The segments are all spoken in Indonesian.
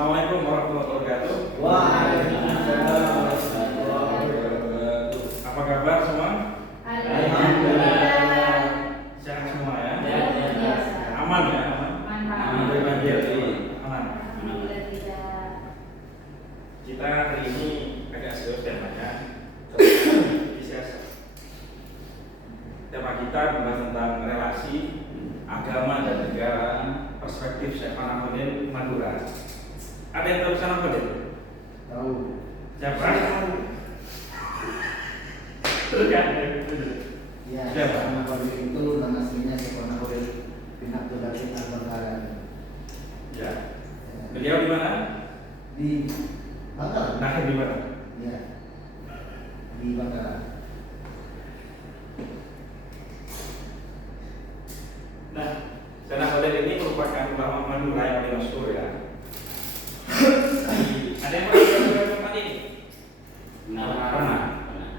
Assalamualaikum warahmatullahi wabarakatuh. Waalaikumsalam. Apa kabar semua? Alhamdulillah. Sehat semua ya? Biasa. Aman ya? Aman dari banjir? Aman. Alhamdulillah tidak. Kita hari ini agak serius temanya. Tema kita membahas tentang relasi agama dan negara, perspektif Syekh Manahuddin Madura. Ada yang tahu Syekh Manahuddin? Tahu. Siapa? Kan? Ya, Siapa? Manahuddin itu nama aslinya Syekh Manahuddin bin Abdul Latif Al-Bangkalan. Ya. Beliau di mana? Di Bangkalan. Lahir di mana? Ya. Di Bangkalan. Nah, Syekh Manahuddin ini merupakan ulama Madura yang paling masyhur ya. Ada yang pernah ke tempat ini? Pernah.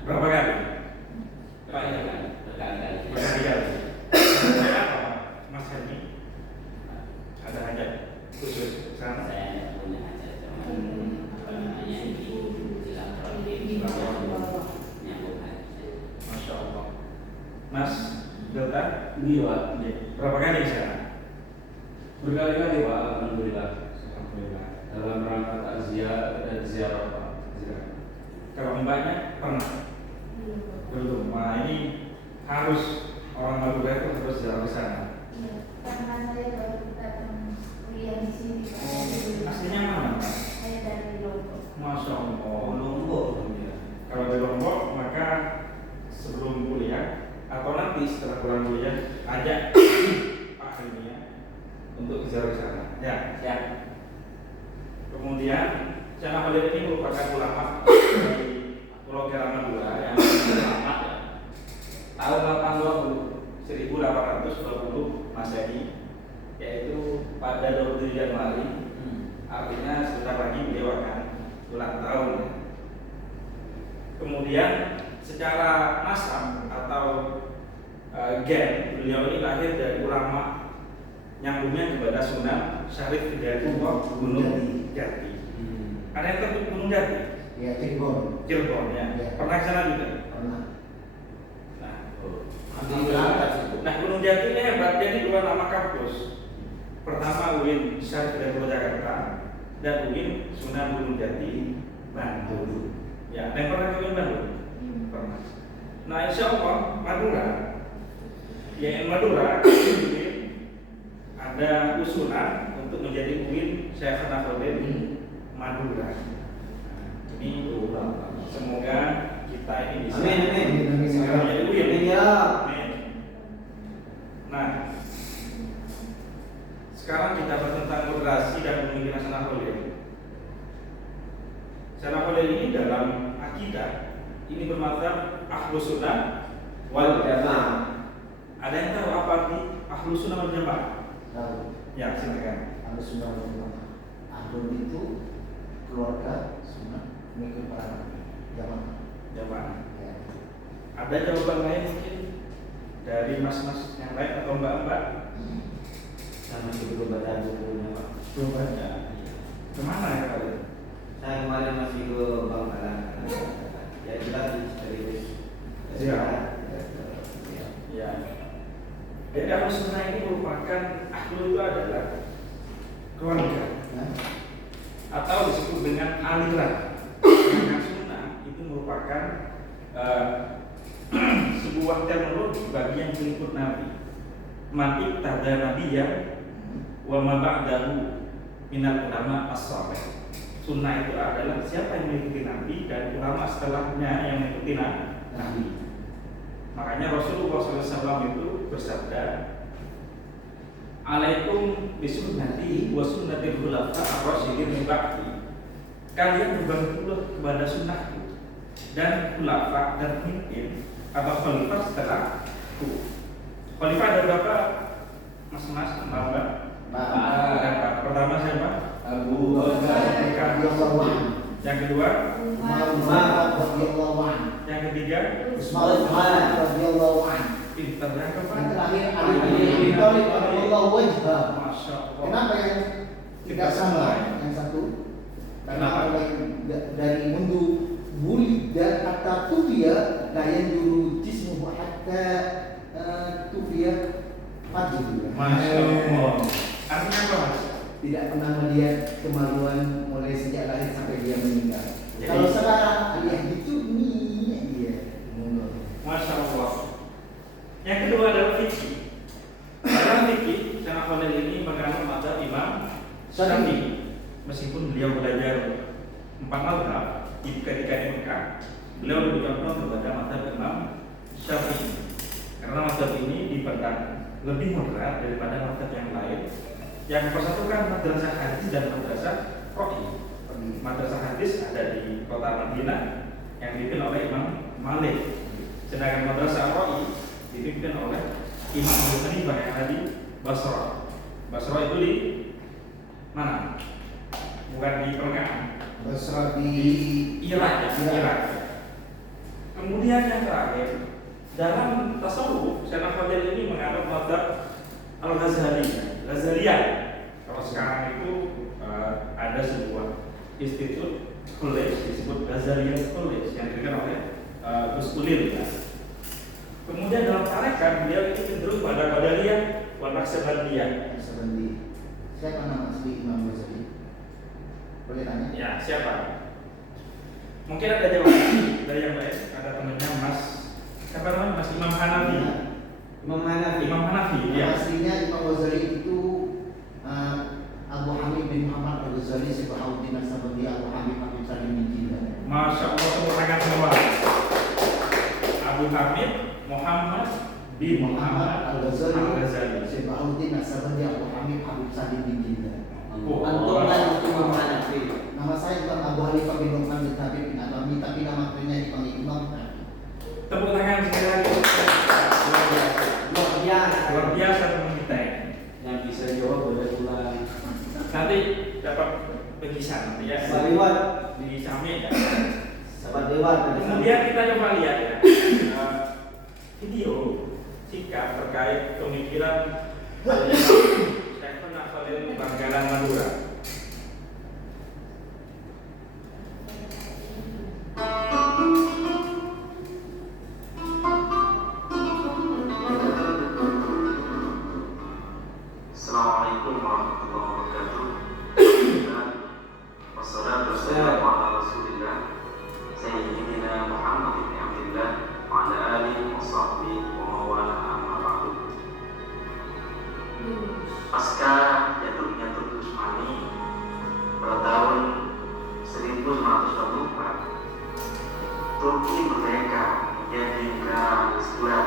Berapa kali? Berkali-kali. Apa, Mas Hadi? Ada hajat khusus sana? Masya Allah. Mas Delta? Iya, Berapa kali di sana? berkali-kali Pak, alhamdulillah. Alhamdulillah. Dalam rangka takziah dan ziarah Pak. Kalau mbaknya pernah? Belum. Nah ini harus orang Madura itu harus jalan ke sana. Karena saya baru datang kuliah di sini. Aslinya mana? Pak? Saya dari Lombok. Masya Allah. Lombok. Kalau dari Lombok maka sebelum kuliah atau nanti setelah pulang kuliah ajak Pak ini ya untuk ziarah ke sana. Ya. Ya. Kemudian Syekh Manahuddin ini merupakan ulama dari Pulau Gera Madura yang lama ya. Tahun 1820 Masehi, yaitu pada 27 Januari. Artinya sebentar lagi beliau akan ulang tahun ya. Kemudian secara nasab atau gen, beliau ini lahir dari ulama nyambungnya kepada Sunan Syarif Hidayatullah Gunung Jati. Ada yang tahu Gunung Jati? Ya, Cirebon. Cirebon ya. Ya. Pernah ke sana juga? Pernah. Nah, Gunung Jati ini hebat, jadi dua nama kampus. Pertama UIN Syarif Hidayatullah Jakarta dan UIN Sunan Gunung Jati Bandung. Ya, ada yang pernah ke UIN Bandung? Pernah. Nah, insya Allah Madura, ya Madura ada usulan untuk menjadi UIN Syekh Manahuddin Madura. Ini semoga kita ini bisa segera menjadi UIN. Amin. Nah, sekarang kita bahas tentang moderasi dan pemikiran Syekh Manahuddin. Syekh Manahuddin ini dalam akidah ini bermadzhab Ahlus Sunnah wal Jamaah. Ada yang tahu apa arti Ahlus Sunnah wal Jamaah? Tahu. Ya, silakan. Ahlus Sunnah wal Jamaah. Ahlul itu keluarga sunnah mengikut para nabi. Jamaah. Jamaah. Ya. Ada jawaban lain mungkin dari mas-mas yang lain atau mbak-mbak? Sama juga baca bukunya Pak. Belum baca. Kemana ya kalian? Saya kemarin masih ke Bangkalan. Ya jelas dari Iya. Ya. Jadi Ahlus Sunnah ini merupakan ahlul itu adalah keluarga Ya. atau disebut dengan aliran. Dengan sunnah itu merupakan sebuah terminologi bagi yang pengikut Nabi. Mati tada nabiyyan wa ma ba'dahu minal ulama as-salih. Sunnah itu adalah siapa yang mengikuti Nabi dan ulama setelahnya yang mengikuti Nabi. Makanya Rasulullah SAW itu bersabda, "Alaikum bisunnati wa sunnatil khulafa ar-rasyidin min ba'di." Kalian berpegang teguh kepada sunnahku dan khulafa dan pemimpin atau khalifah setelahku. Khalifah ada berapa? Mas-mas, mbak? Ada pertama siapa? Abu Bakar radhiyallahu anhu. Yang kedua? Umar radhiyallahu anhu. Yang ketiga? Utsman radhiyallahu anhu. Pintar. Yang keempat? Yang terakhir Ali bin Abi Thalib radhiyallahu anhu. Masya Allah. Kenapa ya? tidak sama yang satu. Karena Kenapa? dari mundu buli dan hatta tufiya la yanduru jismuhu hatta tufiya fajr. Masya Allah. Artinya apa mas? Tidak pernah melihat kemaluan mulai sejak lahir sampai dia meninggal. Jadi- Kalau sekarang alias itu ini dia mundur. Masya Allah. Yang kedua adalah fikih. Dalam fikih, Syekh Khalil ini menganut mazhab Imam Syafi'i. Meskipun beliau belajar 4 mazhab ketika di Mekah, beliau lebih condong kepada mazhab Imam Syafi'i. Karena mazhab ini dipandang lebih moderat daripada mazhab yang lain yang mempersatukan madrasah hadis dan madrasah qadhi. Madrasah hadis ada di kota Madinah yang dipimpin oleh Imam Malik. Sedangkan madrasah qadhi dipimpin oleh Imam Abu Hanifah yang ada di Basra. Basra itu di mana? Bukan di perenggan. Basra di Irak ya, Irak. Kemudian yang terakhir, dalam tasawuf, Syekh Khalil ini menganut mazhab Al-Ghazaliyah. Kalau sekarang itu ada sebuah institut college disebut Ghazaliyah College yang diberikan oleh Gus Ulil ya. Kemudian dalam tarekat beliau itu cenderung pada Qadariyah wa Naqsabandiyah. sebenarnya. Siapa nama asli Imam Ghazali? Boleh tanya? Ya, siapa? Mungkin ada jawaban dari yang lain. Ada temannya Mas siapa namanya? Mas Imam Hanafi. Imam Hanafi. Imam Hanafi, ya. Aslinya Imam Ghazali itu Abu Hamid bin Muhammad Al-Ghazali Sibahuddin As-Sabandi Abu Hamid Habib Salim bin Jilan. Masya Allah, tepuk tangan semua. Abu Hamid Muhammad bin Muhammad Al-Ghazali. Sibahuddin As-Sabandi Abu Hamid Habib Salim bin Jilan. Oh, Antum kan Imam Hanafi. Nama saya bukan Abu Hanifah bin Nu'man bin Thabit bin Atami, tapi nama kerennya dipanggil Imam Hanafi. Tepuk tangan sekali lagi. Luar biasa. Luar biasa. Luar biasa teman kita ini. Yang bisa jawab boleh pulang. Nanti dapat bingkisan nanti ya. Saliwat. Di Sami ya. Sahabat dewan. Kemudian kita coba lihat ya video sikap terkait pemikiran Syekh Khalil Bangkalan Madura. Assalamualaikum warahmatullahi wabarakatuh. Wassalatu wassalamu ala Rasulillah Sayyidina Muhammad bin Abdillah wa ala alihi wa sahbihi wa mawala amma ba'du. Pasca jatuhnya Turki Utsmani pada tahun 1924, Turki merdeka menjadi negara Islam,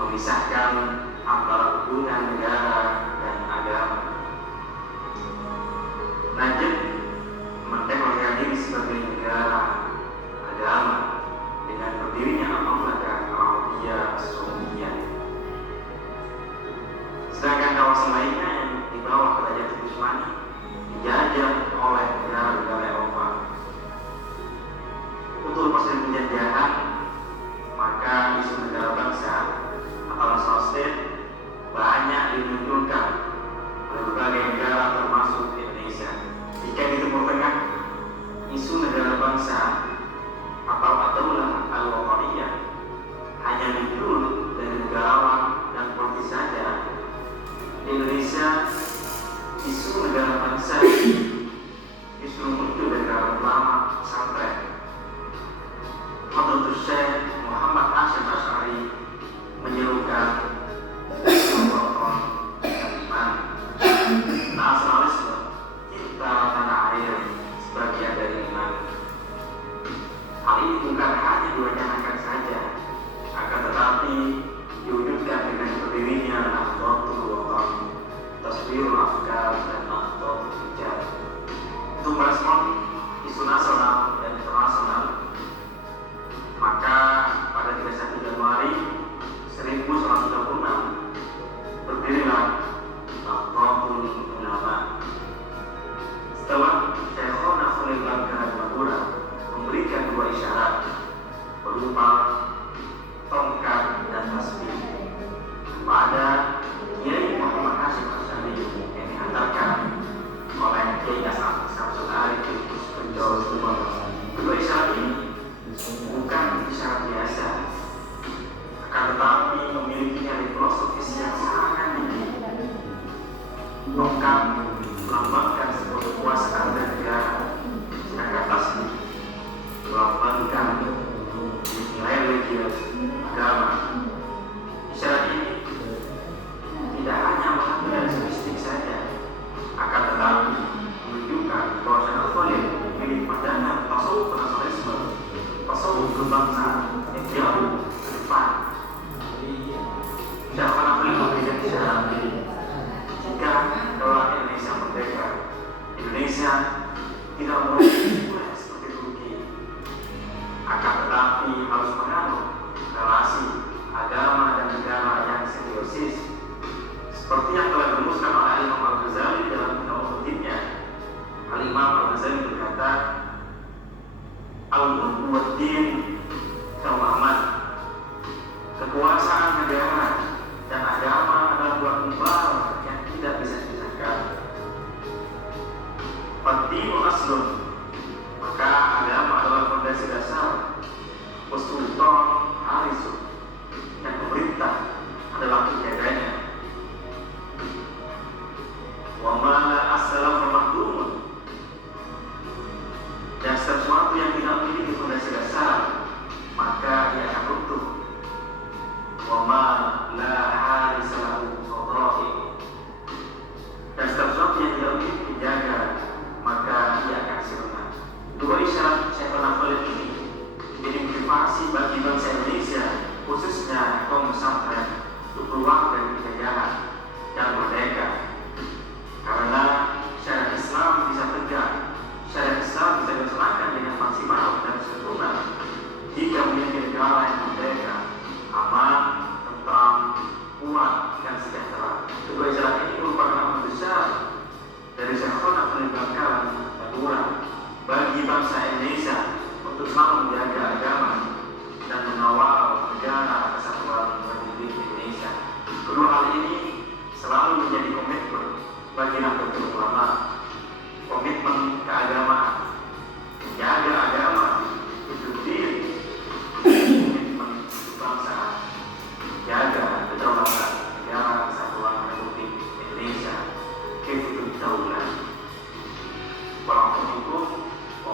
memisahkan antara hubungan negara dan agama. Najd mendeklarasikan diri sebagai negara agama dengan berdirinya Mamlakah Arabiyah Saudiyah. Sedangkan kawasan lainnya yang di bawah Kerajaan Turki Utsmani dijajah oleh negara-negara Eropa. Untuk lepas dari penjajahan, maka isu negara bangsa atau national state banyak dimunculkan oleh berbagai negara termasuk Indonesia. Jika di Timur Tengah, isu negara bangsa Indonesia tidak boleh seperti Turki, akan tetapi harus menganut relasi agama dan negara yang simbiosis, seperti yang telah dirumuskan oleh Imam Al-Ghazali dalam Kitab-Nya. Al-Imam Al-Ghazali berkata, Al-Mulku wad-Din Al-Aman, kekuasaan negara dan agama adalah dua kembar yang tidak bisa dipisahkan. Ad-Dinu aslun, maka agama adalah fondasi dasar. Wasultan harisun, dan pemerintah adalah penjaganya. Wa ma la asla fa mahdumun, dan sesuatu yang tidak memiliki fondasi dasar maka ia akan runtuh. Wa ma la harisa lahu sadra'i, dan sesuatu yang tidak memiliki penjaga maka ia akan sirna. Dua isyarat Syekhul Khalid ini jadi motivasi bagi bangsa Indonesia, khususnya kaum pesantren, untuk keluar dari penjajahan dan merdeka. Karena syariat Islam bisa tegak, syariat Islam bisa dilaksanakan dengan maksimal dan sempurna jika memiliki negara yang merdeka, aman, tentram, kuat, dan sejahtera. Kedua isyarat ini merupakan amanat besar dari Syekhul Khalid Bangkalan bagi bangsa Indonesia untuk selalu menjaga agama dan mengawal negara kesatuan Republik Indonesia. Kedua hal ini selalu menjadi komitmen bagi Nahdlatul Ulama, komitmen keagamaan, menjaga agama untuk diri, komitmen untuk bangsa, menjaga kedaulatan negara kesatuan Republik Indonesia. Hifdzul Daulah. Waalaikumsalam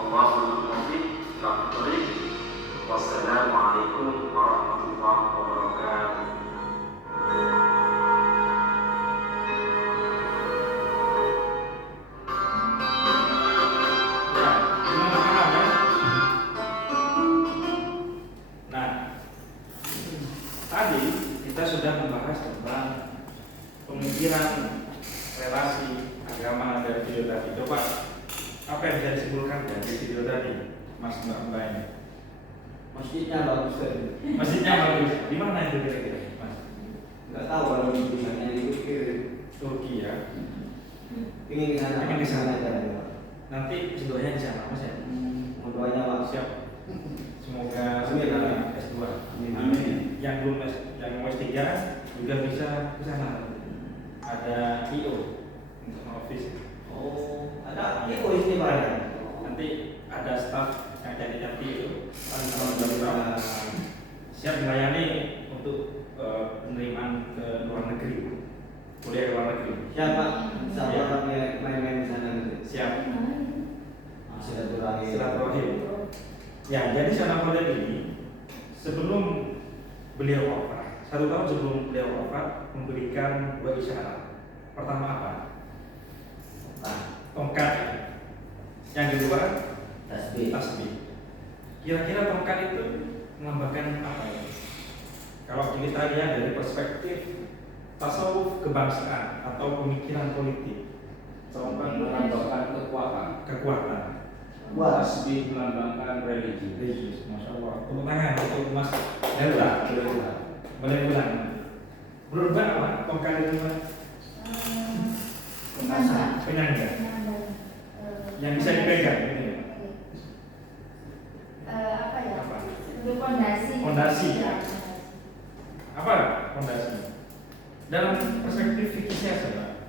warahmatullahi wabarakatuh. Wassalamualaikum warahmatullahi wabarakatuh. Ya, gimana kabarnya? Nah, tadi kita sudah membahas tentang pemikiran relasi agama dari video tadi. Coba apa yang bisa disimpulkan dari video tadi, Mas Mbak ini? Masjidnya bagus tadi. Masjidnya bagus. Di mana itu kira-kira, Mas? Nggak tahu kalau di tulisannya di Turki ya. Ingin ke sana. Ingin ke sana. aja. Nanti sedoanya di sana, Mas ya. Mau doanya Pak. Siap. Semoga Amin. S2. Amin. Yang belum yang S3 juga bisa ke sana. Ada IO untuk office. Oh, ada Iko ini Pak. Nanti ada staff yang jadi IO. Siap melayani untuk penerimaan ke luar negeri, kuliah ke luar negeri. Siapa? Ya. Siapa main-main di sana gitu? Siap. Silaturahim. Silaturahim. Ya, jadi Syekh Khalid ini sebelum beliau wafat, 1 tahun sebelum beliau wafat, memberikan 2 isyarat. Pertama apa? Tongkat. Yang kedua tasbih. Kira-kira tongkat itu melambangkan apa ya? Kalau kita lihat dari perspektif tasawuf kebangsaan atau pemikiran politik, Tongkat melambangkan kekuatan. Tasbih melambangkan religi. Masya Allah. Tepuk tangan untuk Mas Delta. Boleh ulang. Berubah apa? Tongkat itu Mas? Penyangga. Yang bisa dipegang ini ya? Apa ya? Apa? Untuk fondasi. Fondasi. Ya. Apa fondasi? Dalam perspektif fikih saja,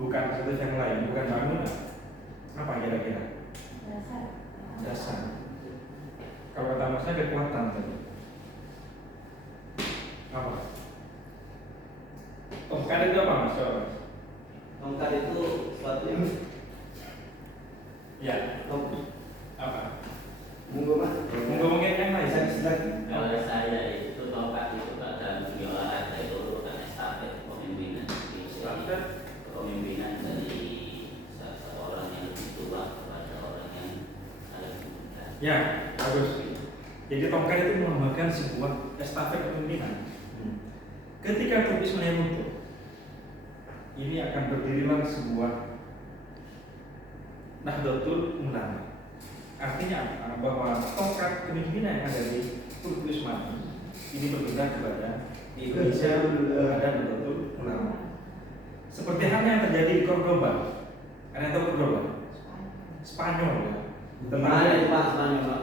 bukan perspektif yang lain, bukan bangunan. Apa kira-kira? Dasar. Kalau kata Masnya kekuatan tadi. Apa? Tongkat itu apa Mas? Coba. Tongkat itu suatu yang Ya. Apa? monggo Mas. Monggo mungkin yang lain. Silakan. Kalau saya itu tongkat itu ada di olahraga itu urutan estafet kepemimpinan. Estafet kepemimpinan dari seorang yang lebih tua kepada orang yang lebih muda. Ya, bagus. Jadi tongkat itu melambangkan sebuah estafet kepemimpinan. Ketika Turki mulai runtuh, ini akan berdirilah sebuah Nahdlatul Ulama. Artinya apa? Bahwa tongkat kepemimpinan yang ada di Turki Utsmani ini berpindah kepada di Indonesia ada Nahdlatul Ulama. Seperti halnya yang terjadi di Cordoba. Ada yang tahu Cordoba? Spanyol ya. Mana itu Pak Spanyol Pak?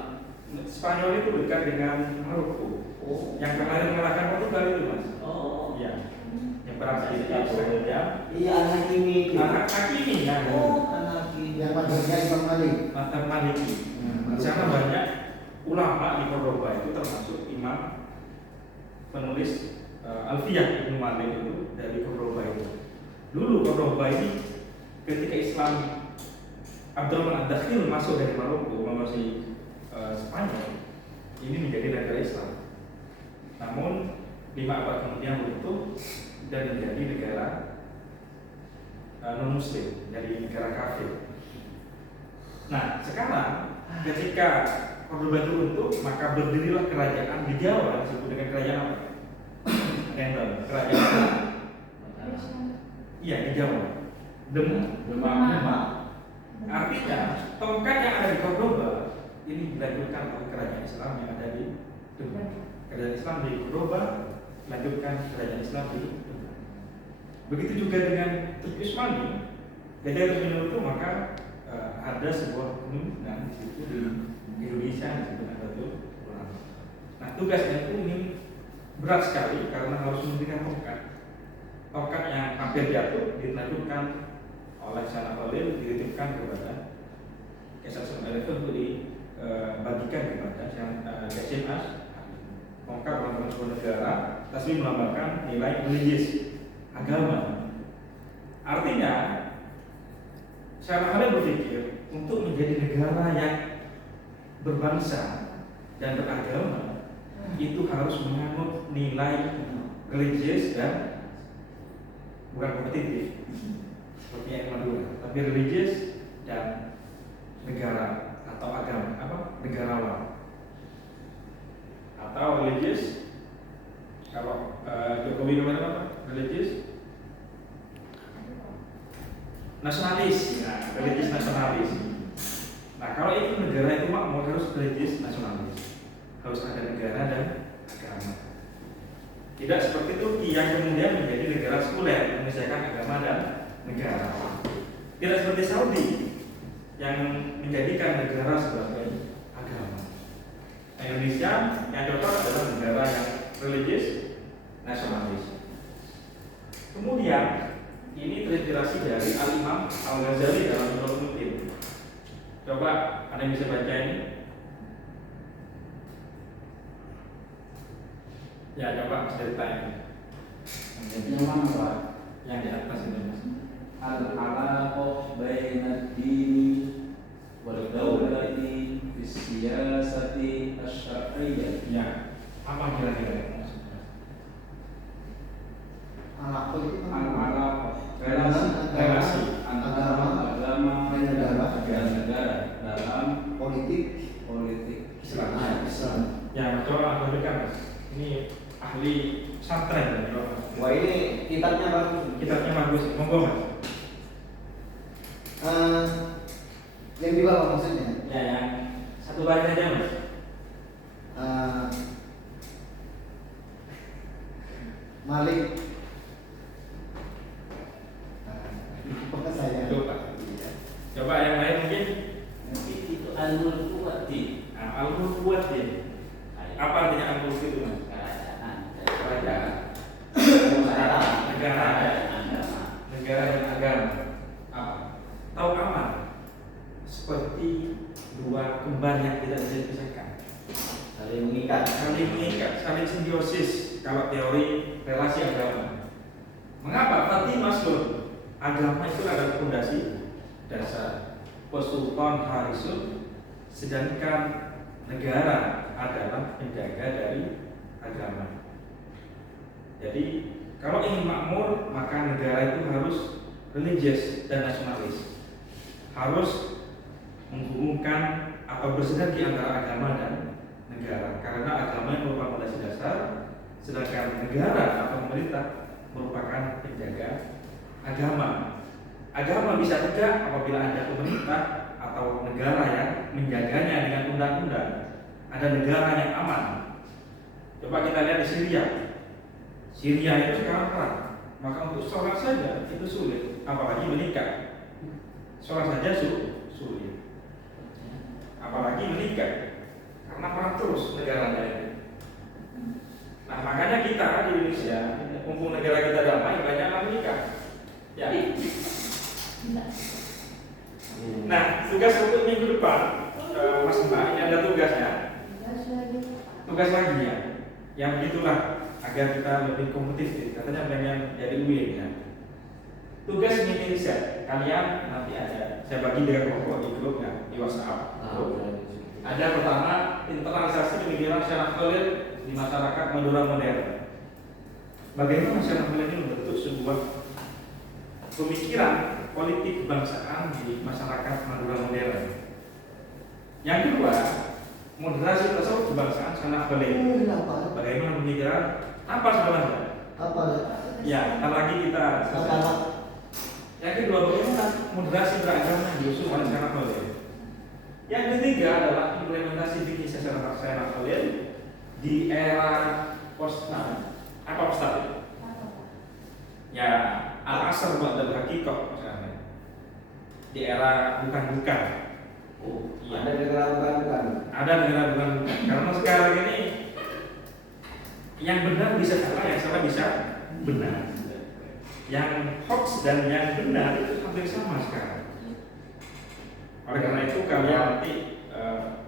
Spanyol itu dekat dengan Maroko. Oh. Yang kemarin mengalahkan Portugal itu mas. Oh. Iya. Yang perang sedikit saja. Iya anak ini. Anak Hakimi ya. Oh anak ini. Yang madhabnya Imam Malik. Mazhab Maliki. Di sana banyak ulama di Cordoba itu termasuk imam penulis Alfiyah Ibnu Malik itu dari Cordoba itu. Dulu Cordoba ini ketika Islam Abdurrahman Ad-Dakhil masuk dari Maroko menguasai Spanyol, ini menjadi negara Islam. Namun 5 abad kemudian runtuh dan menjadi negara non Muslim, dari negara kafir. Nah sekarang ketika Cordoba itu runtuh, maka berdirilah kerajaan di Jawa disebut dengan kerajaan apa? Kerajaan iya di Jawa. Demak. Artinya tongkat yang ada di Cordoba ini dilanjutkan oleh kerajaan Islam yang ada di Demak. Kerajaan Islam di Cordoba lanjutkan kerajaan Islam di Demak. Begitu juga dengan Turki Utsmani. Jadi harus menurut itu maka ada sebuah kemungkinan di situ di Indonesia yang disebut Nahdlatul Ulama. Nah tugasnya itu ini berat sekali karena harus memberikan tongkat yang hampir jatuh dilanjutkan oleh Syekh Khalil, dititipkan kepada Kaisar Sulaiman untuk dibagikan kepada Syekh As. Tongkat dalam sebuah negara tasbih melambangkan nilai religius agama. Artinya Syekh Khalil berpikir untuk menjadi negara yang berbangsa dan beragama itu harus menganut nilai religius dan bukan kompetitif seperti yang Madura, tapi religius dan negara atau agama negarawan atau religius. Kalau Jokowi kemarin apa? Religius nasionalis, ya, religius nasionalis. Nah kalau itu negara itu makmur harus religius nasionalis, harus ada negara dan agama. Tidak seperti Turki yang kemudian menjadi negara sekuler memisahkan agama dan negara. Tidak seperti Saudi yang menjadikan negara sebagai agama. Nah, Indonesia yang cocok adalah negara yang religius nasionalis. Kemudian ini terinspirasi dari Al-Imam Al-Ghazali dalam Nurul Mutim. Coba ada yang bisa baca ini? Ya coba ceritanya. Yang mana Pak? Yang di atas ini mas. Al-alaqah bainad dini wal dawlati fi siyasati asy-syar'iyyah. Ya, apa kira-kira? Alaqah itu Al-alaqah relasi antara agama dan negara dalam politik Islam. Islam. Ya, coba aku berikan mas. Ini ahli pesantren. Wah ini kitabnya bagus. Kitabnya bagus, monggo mas. Yang di bawah maksudnya? Ya, yang satu baris saja mas. Malik. Pokoknya saya. Coba yang lain mungkin. Itu Al-Mulk Quwwati. Al-Mulk Quwwati. Apa artinya Al-Mulk itu mas? Kerajaan. Negara dan agama. Apa? Tahu aman? Seperti dua kembar yang tidak bisa dipisahkan. Saling mengikat. Saling simbiosis. Kalau teori relasi agama. Mengapa? Fatih Maslun. Agama itu adalah fondasi dasar. Sultan Harisun, sedangkan negara adalah penjaga dari agama. Jadi kalau ingin makmur maka negara itu harus religius dan nasionalis, harus menghubungkan atau bersinergi antara agama dan negara, karena agama yang merupakan fondasi dasar, sedangkan negara atau pemerintah merupakan penjaga agama. Agama bisa tegak apabila ada pemerintah atau negara yang menjaganya dengan undang-undang. Ada negara yang aman. Coba kita lihat di Syria. Syria itu sekarang perang. Maka untuk sholat saja itu sulit, apalagi menikah. Sholat saja sulit, apalagi menikah, karena perang terus negaranya itu. Nah makanya kita di Indonesia, mumpung negara kita damai, banyaklah menikah. Ya. Nah tugas untuk minggu depan, Mas Mbak, ini ada tugasnya. Tugas lagi ya. Yang begitulah agar kita lebih kompetitif. Katanya pengen jadi UIN ya. Tugas mini riset kalian nanti ada. Saya bagi dengan kelompok di grup ya, di WhatsApp. Ada pertama internalisasi pemikiran secara khalil di masyarakat Madura modern. Bagaimana masyarakat modern ini membentuk sebuah pemikiran politik kebangsaan di masyarakat Madura modern. Yang kedua, moderasi tasawuf kebangsaan secara khalil. Bagaimana pemikiran apa sebenarnya? Apa? Ya, ntar lagi kita. Yang kedua, bagaimana moderasi beragama diusung oleh secara khalil. Yang ketiga adalah implementasi fikih secara khalil di era post-Islam. Apa post-Islam? Ya, al-asr ba'dal haqiqah misalnya. Di era bukan-bukan. Oh, Iya. ada negara bukan. Ada negara bukan-bukan. Karena sekarang ini yang benar bisa salah, yang salah bisa benar. Yang hoax dan yang benar itu hampir sama sekarang. Oleh karena itu kalian nanti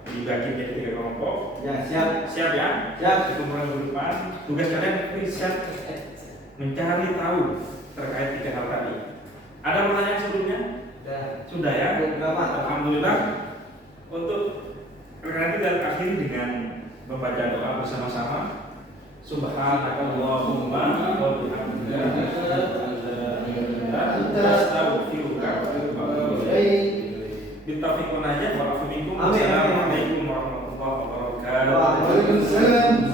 dibagi menjadi 3 kelompok. Ya, siap. Siap ya? Siap. Di kumpulan depan tugas kalian riset, mencari tahu terkait 3 hal tadi. Ada pertanyaan sebelumnya? Sudah ya? Berapa? Alhamdulillah. Untuk rekan kita akhiri dengan membaca doa bersama-sama. Subhanakallahumma wa bihamdika astaghfiruka wa atubu ilaik. Bitafiqun aja wa afiminkum. Assalamualaikum warahmatullahi wabarakatuh. Waalaikumsalam.